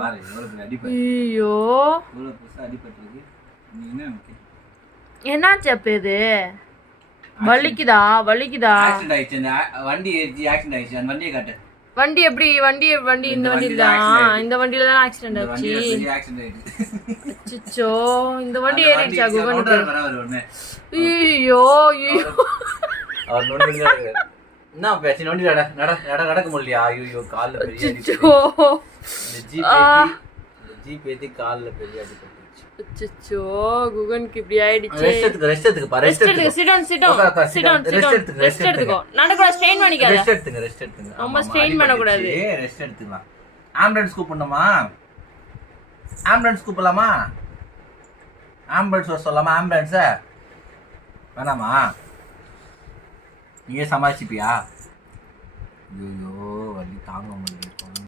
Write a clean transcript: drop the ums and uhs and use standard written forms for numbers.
பாரு எவ்வளவு அடிபட்டு. ஐயோ இவ்வளவு பெருசா அடிபட்டிருக்கு. நீ என்ன என்னாச்சு அப்ப இது? வலிக்குதா? ஆக்சிடென்ட் ஆயிடுச்சு. அந்த வண்டி ஏறிச்சு ஆக்சிடென்ட் ஆயிடுச்சு. அந்த வண்டியை காட்டு. வண்டி எப்படி? வண்டி இந்த வண்டியில தான். இந்த வண்டியில தான் ஆக்சிடென்ட் ஆச்சு. ஆக்சிடென்ட் ஆயிடுச்சு. அச்சச்சோ இந்த வண்டி ஏறிச்சா குகனுக்கு? ஐயோ அவர் நோண்டிங்க. என்ன பேச்சு நோண்டி நடக்க முடியலையா? ஐயோ கால்ல பெரிய அடி. ஜீப் ஏத்தி கால்ல பெரிய அடி பட்டுச்சு. அச்சச்சோ குகனுக்கு இப்படி ஆயிடுச்சு. ரெஸ்ட் எடுத்துக்க. ரெஸ்ட் எடுத்துக்கோ. நடக்க ஸ்ட்ரெயின் பண்ணிக்காத. ரெஸ்ட் எடுத்துங்க. ரொம்ப ஸ்ட்ரெயின் பண்ண கூடாது. ரெஸ்ட் எடுத்துக்கலாம். ஆம்புலன்ஸ் கூப்பிடணுமா? ஆம்புலன்ஸ் கூப்பிடலாமா? ஆம்புலன்ஸ் வர சொல்லாமா? ஆம்புலன்ஸ வேணாமா? நீயே சமாளிச்சுப்பியா? ஐயோ வலி தாங்க முடியல.